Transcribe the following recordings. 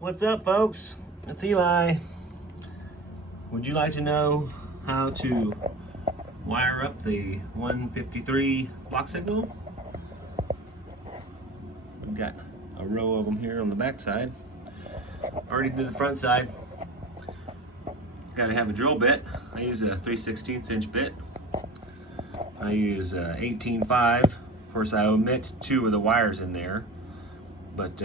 What's up, folks? It's Eli. Would you like to know how to wire up the 153 block signal? We've got a row of them here on the back side. Already did the front side. Got to have a drill bit. I use a 3/16 inch bit. I use 18.5. Of course, I omit two of the wires in there, but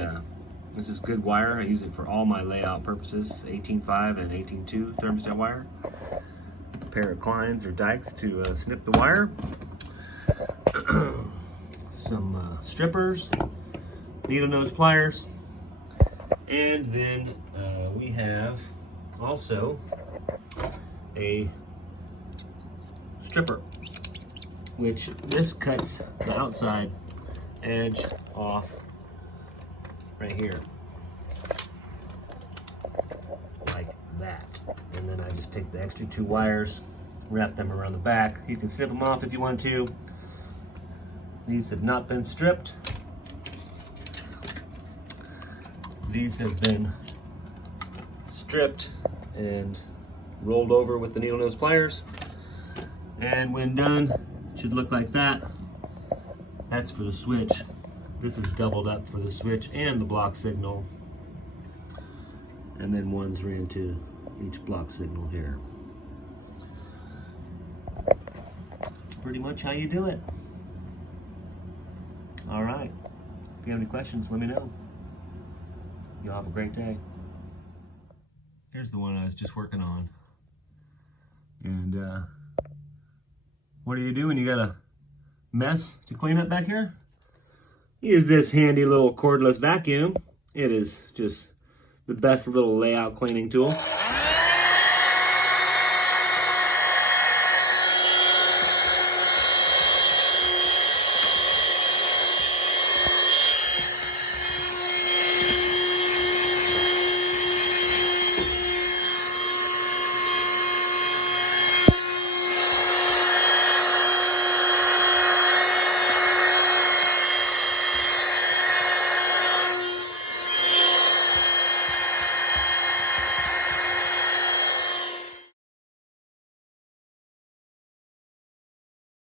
this is good wire. I use it for all my layout purposes. 18.5 and 18.2 thermostat wire. A pair of Kleins or dikes to snip the wire. Some strippers, needle nose pliers, and then we have also a stripper, which this cuts the outside edge off right here, like that. And then I just take the extra two wires, wrap them around the back. You can strip them off if you want to. These have not been stripped. These have been stripped and rolled over with the needle nose pliers. And when done, it should look like that. That's for the switch. This is doubled up for the switch and the block signal. And then one's ran to each block signal here. Pretty much how you do it. All right. If you have any questions, let me know. Y'all have a great day. Here's the one I was just working on. And what do you do when you got a mess to clean up back here? Use this handy little cordless vacuum. It is just the best little layout cleaning tool.